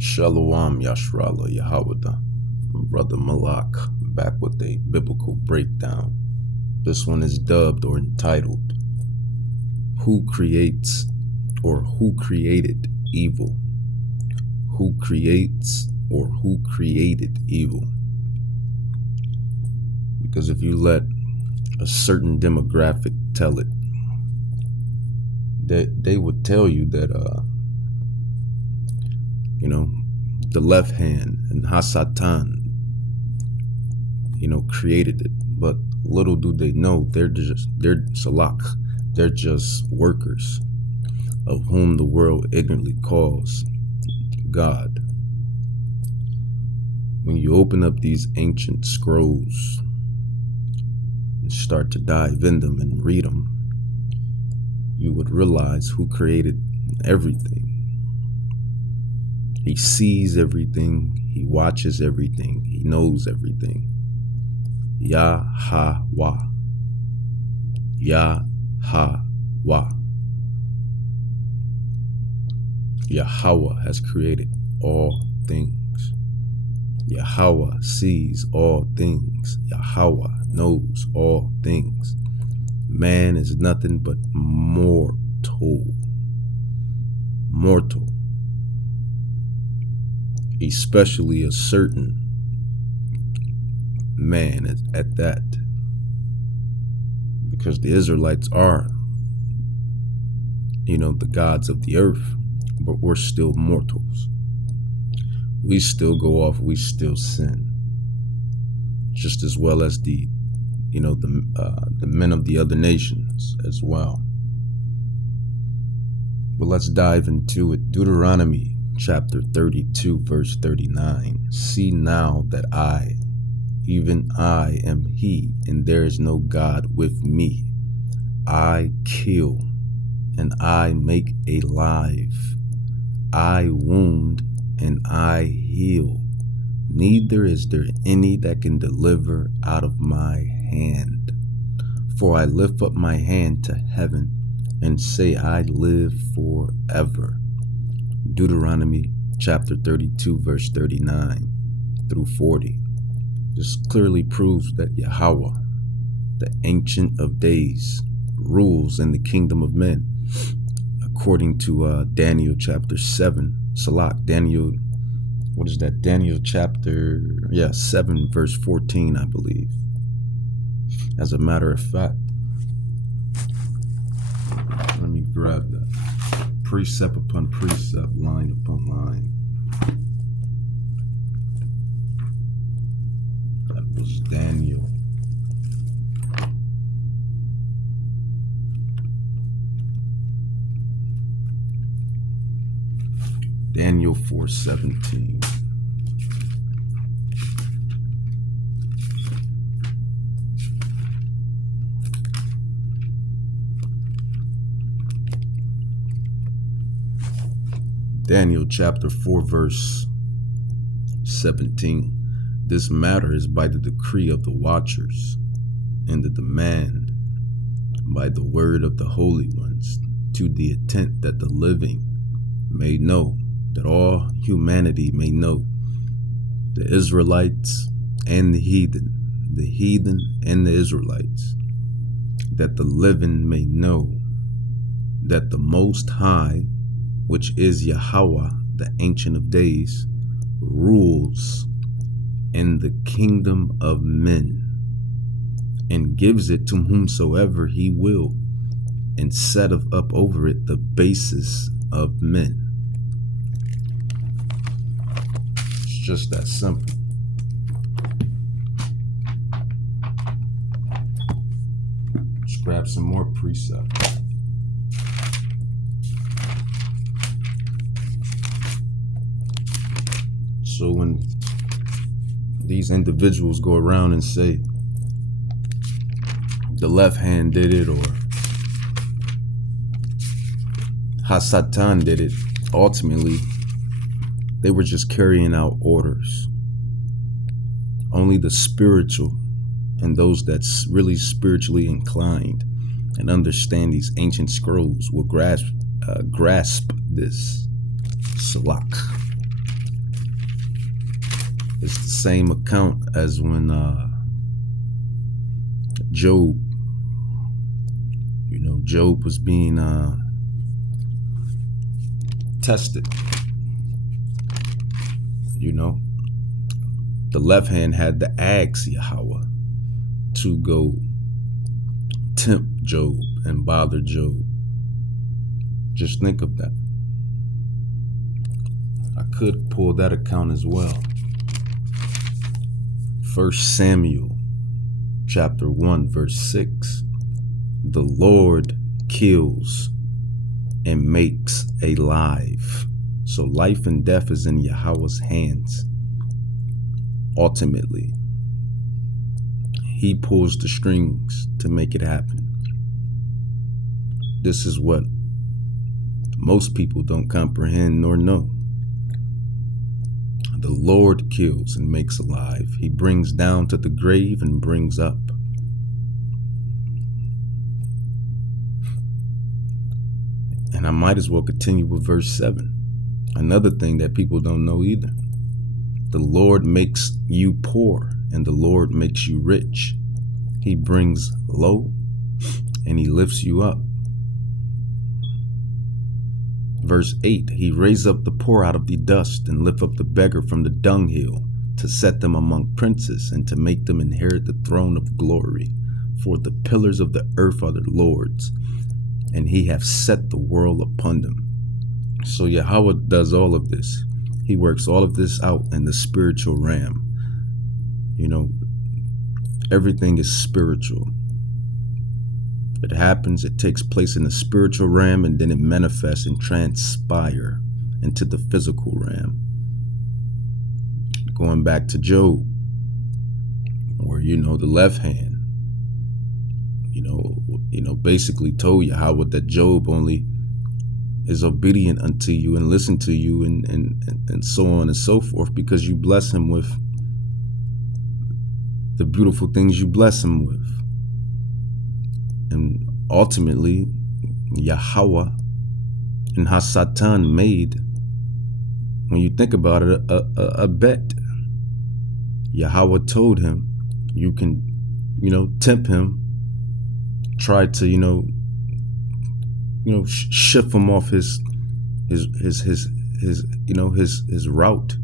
Shalom Yashrala Yahawah, Brother Malak, back with a biblical breakdown. This one is dubbed or entitled, Who Creates or Who Created Evil? Who creates or who created evil? Because if you let a certain demographic tell it, they would tell you that the left hand and Hasatan, created it. But little do they know they're salak. They're just workers of whom the world ignorantly calls God. When you open up these ancient scrolls and start to dive in them and read them, you would realize who created everything. He sees everything. He watches everything. He knows everything. Yahawah. Yahawah. Yahawah has created all things. Yahawah sees all things. Yahawah knows all things. Man is nothing but mortal. Mortal. Especially a certain man at that. Because the Israelites are, the gods of the earth, but we're still mortals. We still go off, we still sin. Just as well as the men of the other nations as well. But let's dive into it. Deuteronomy chapter 32, verse 39. See now that I, even I, am he, and there is no God with me. I kill, and I make alive. I wound, and I heal. Neither is there any that can deliver out of my hand. For I lift up my hand to heaven, and say I live forever. Deuteronomy chapter 32, verse 39 through 40. This clearly proves that Yahawah, the Ancient of Days, rules in the kingdom of men. According to Daniel chapter 7, Daniel, what is that? Daniel chapter 7, verse 14, I believe. As a matter of fact, let me grab that. Precept upon precept, line upon line. That was Daniel. Daniel 4:17. Daniel chapter 4, verse 17. This matter is by the decree of the watchers, and the demand by the word of the holy ones, to the intent that the living may know, that all humanity may know, the Israelites and the heathen and the Israelites, that the living may know that the Most High, which is Yahawah, the Ancient of Days, rules in the kingdom of men, and gives it to whomsoever he will, and setteth up over it the basis of men. It's just that simple. Let's grab some more precepts. So when these individuals go around and say the left hand did it or Hasatan did it, ultimately they were just carrying out orders. Only the spiritual and those that's really spiritually inclined and understand these ancient scrolls will grasp this salak. It's the same account as when Job, Job was being tested. The left hand had to ask Yahawah to go tempt Job and bother Job. Just think of that. I could pull that account as well. 1 Samuel chapter 1 verse 6. The Lord kills and makes alive. So life and death is in Yahawah's hands. Ultimately, he pulls the strings to make it happen. This is what most people don't comprehend nor know. The Lord kills and makes alive. He brings down to the grave and brings up. And I might as well continue with verse 7. Another thing that people don't know either. The Lord makes you poor and the Lord makes you rich. He brings low and he lifts you up. Verse 8, he raised up the poor out of the dust and lift up the beggar from the dunghill, to set them among princes and to make them inherit the throne of glory. For the pillars of the earth are the Lord's, and he hath set the world upon them. So Yahawah does all of this. He works all of this out in the spiritual realm. Everything is spiritual. It happens, it takes place in the spiritual realm, and then it manifests and transpire into the physical realm. Going back to Job, where, the left hand, basically told Yahawah that Job only is obedient unto you and listen to you and so on and so forth, because you bless him with the beautiful things you bless him with. And ultimately, Yahawah and Hasatan made, when you think about it, a bet. Yahawah told him, you can, tempt him, try to, shift him off his route,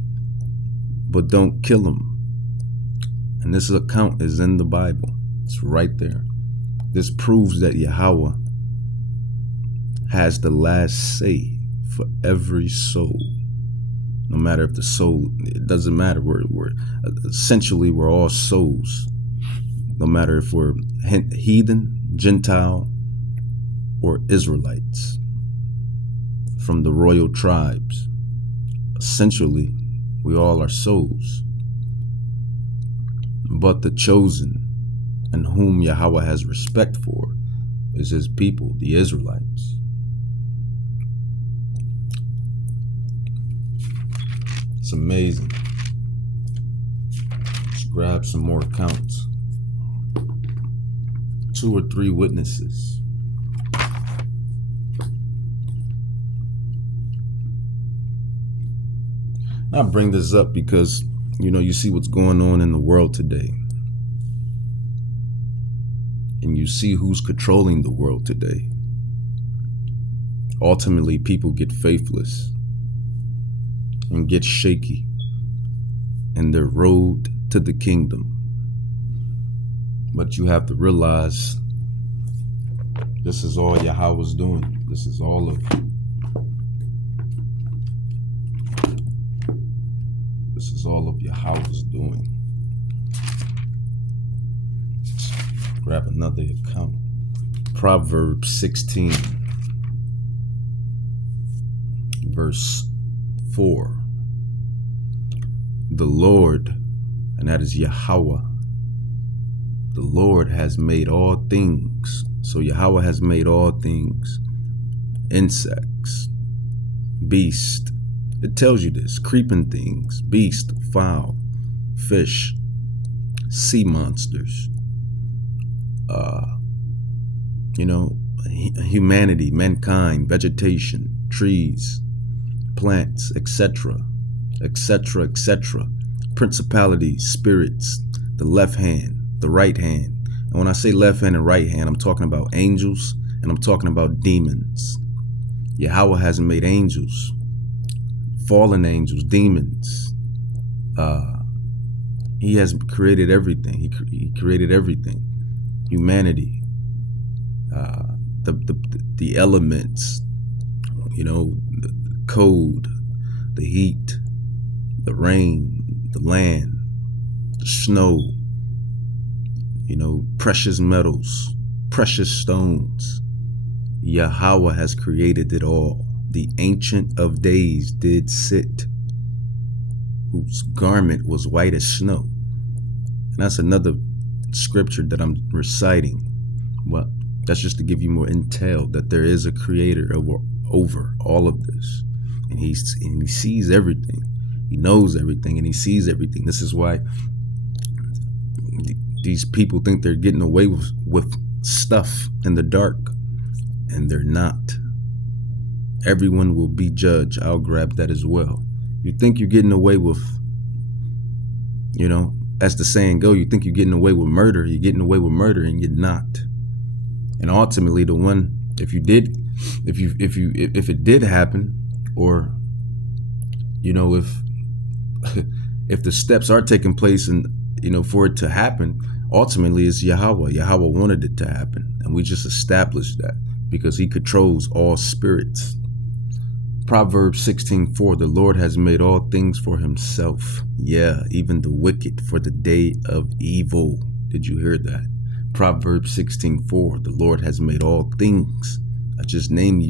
but don't kill him. And this account is in the Bible. It's right there. This proves that Yahawah has the last say for every soul. No matter if the soul, it doesn't matter. We're essentially, we're all souls. No matter if we're heathen, Gentile, or Israelites from the royal tribes. Essentially, we all are souls. But the chosen, and whom Yahawah has respect for, is his people, the Israelites. It's amazing. Let's grab some more accounts. 2 or 3 witnesses. I bring this up because, you see what's going on in the world today. And you see who's controlling the world today. Ultimately, people get faithless and get shaky in their road to the kingdom. But you have to realize this is all Yahawah's doing. This is all of Yahawah's doing. Grab another account. Proverbs 16, verse 4. The Lord, and that is Yahawah, the Lord has made all things. So Yahawah has made all things. Insects, beast. It tells you this. Creeping things, beast, fowl, fish, sea monsters. Humanity, mankind, vegetation, trees, plants, etc., etc., etc. principalities, spirits, the left hand, the right hand. And when I say left hand and right hand, I'm talking about angels and I'm talking about demons. Yahawah has made angels, fallen angels, demons. He has created everything. He created everything. Humanity, the elements, the cold, the heat, the rain, the land, the snow, precious metals, precious stones. Yahawah has created it all. The Ancient of Days did sit, whose garment was white as snow. And that's another scripture that I'm reciting. Well, that's just to give you more intel that there is a creator over all of this. And he sees everything. He knows everything and he sees everything. This is why these people think they're getting away with stuff in the dark, and they're not. Everyone will be judged. I'll grab that as well. You think you're getting away with, as the saying goes, you think you're getting away with murder. You're getting away with murder, and you're not. And ultimately, the one, if it did happen, or if the steps are taking place and for it to happen, ultimately it's Yahawah. Yahawah wanted it to happen, and we just established that because he controls all spirits. Proverbs 16:4, the Lord has made all things for himself. Yeah, even the wicked for the day of evil. Did you hear that? Proverbs 16:4, the Lord has made all things. I just named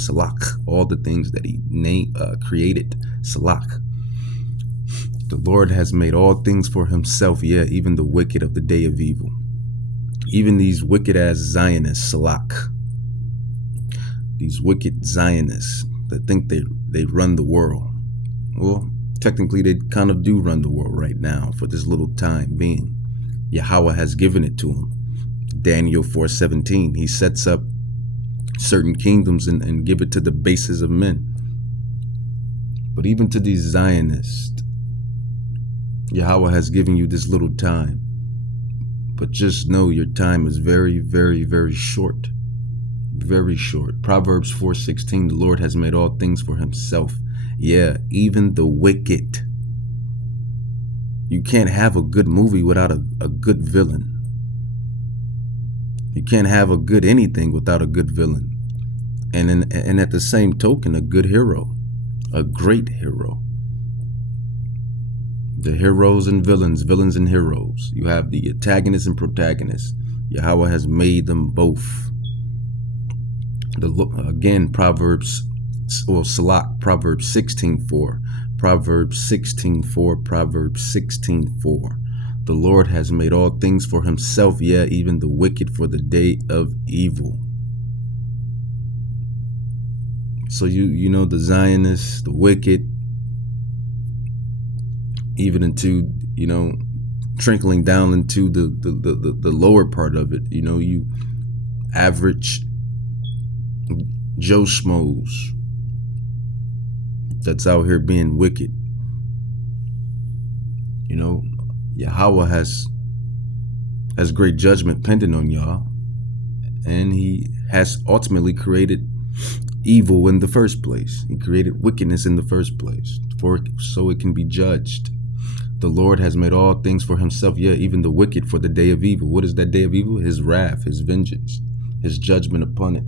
Salak, all the things that he created. Salak. The Lord has made all things for himself. Yeah, even the wicked of the day of evil. Even these wicked ass Zionists, Salak. These wicked Zionists that think they run the world. Well, technically they kind of do run the world right now for this little time being. Yahawah has given it to him. Daniel 4:17, he sets up certain kingdoms and give it to the bases of men. But even to these Zionists, Yahawah has given you this little time. But just know your time is very, very, very short. Very short. Proverbs 4:16, the Lord has made all things for himself. Yeah, even the wicked. You can't have a good movie without a good villain. You can't have a good anything without a good villain. And at the same token, a good hero. A great hero. The heroes and villains, villains and heroes. You have the antagonists and protagonists. Yahawah has made them both. Again, Proverbs 16:4. Proverbs 16:4. Proverbs 16:4. The Lord has made all things for himself, yeah, even the wicked for the day of evil. So the Zionists, the wicked, even into trickling down into the lower part of it. You average Joe Schmoes that's out here being wicked. Yahawah has great judgment pending on y'all, and he has ultimately created evil in the first place. He created wickedness in the first place so it can be judged. The Lord has made all things for himself, yeah, even the wicked for the day of evil. What is that day of evil? His wrath, his vengeance, his judgment upon it.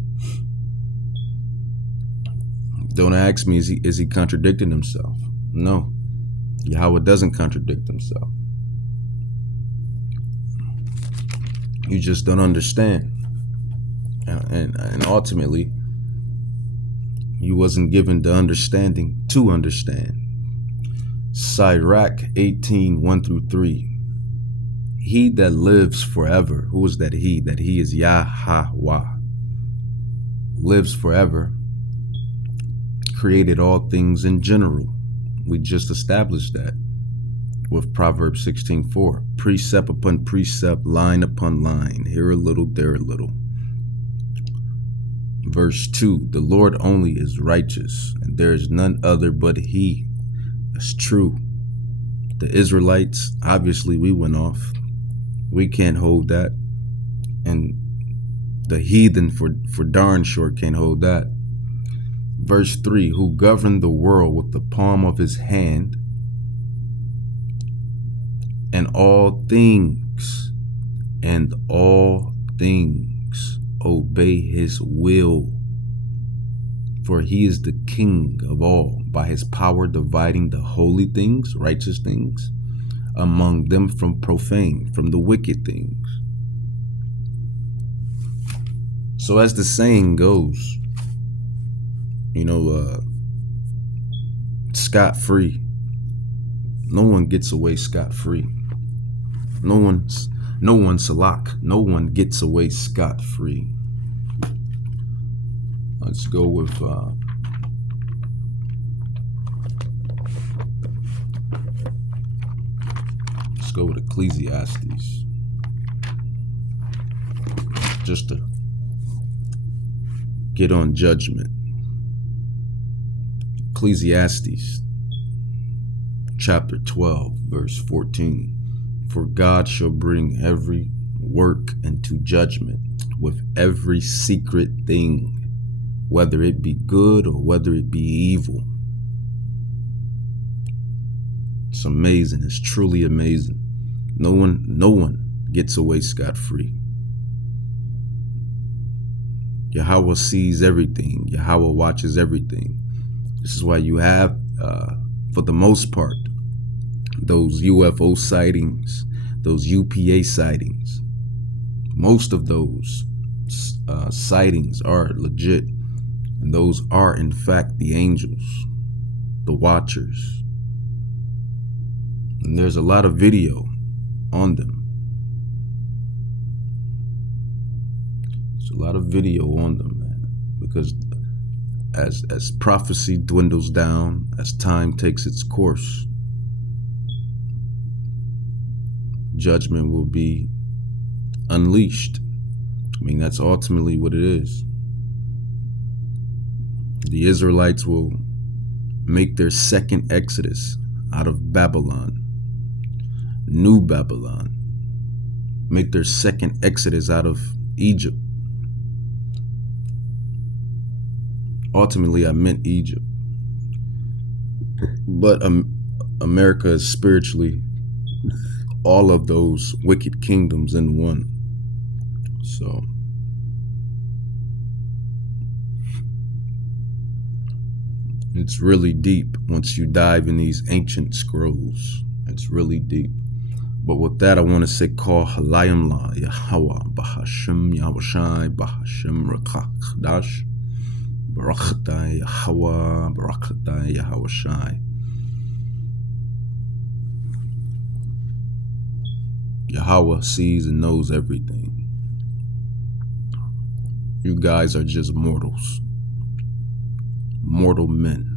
Don't ask me, is he contradicting himself? No. Yahawah doesn't contradict himself. You just don't understand. And ultimately, you wasn't given the understanding to understand. Sirach 18:1-3. He that lives forever. Who is that he? That he is Yahawah. Lives forever. Created all things in general. We just established that with Proverbs 16:4. Precept upon precept, line upon line. Here a little, there a little. Verse 2. The Lord only is righteous, and there is none other but he. That's true. The Israelites, obviously we went off. We can't hold that. And the heathen for darn sure can't hold that. Verse 3, who governed the world with the palm of his hand, and all things obey his will. For he is the king of all, by his power dividing the holy things, righteous things, among them from profane, from the wicked things. So as the saying goes, scot-free. No one gets away scot-free. No one salak. No one gets away scot-free. Let's go with Ecclesiastes. Just to get on judgment. Ecclesiastes chapter 12, verse 14. For God shall bring every work into judgment with every secret thing, whether it be good or whether it be evil. It's amazing. It's truly amazing. No one gets away scot-free. Yahawah sees everything. Yahawah watches everything. This is why you have, for the most part, those UFO sightings, those UPA sightings. Most of those sightings are legit. And those are, in fact, the angels, the watchers. And there's a lot of video on them. There's a lot of video on them, man. Because as prophecy dwindles down, as time takes its course, judgment will be unleashed. I mean, that's ultimately what it is. The Israelites will make their second exodus out of Babylon, New Babylon, make their second exodus out of Egypt. Ultimately, I meant Egypt. But America is spiritually all of those wicked kingdoms in one. So it's really deep once you dive in these ancient scrolls. It's really deep. But with that, I want to say, call Halayim La Yahawah Bahashim Yahushai Bahashim Rakakdash Barakhatai Yahawah Barakhatai Yahushai. Yahawah sees and knows everything. You guys are just mortals. Mortal men.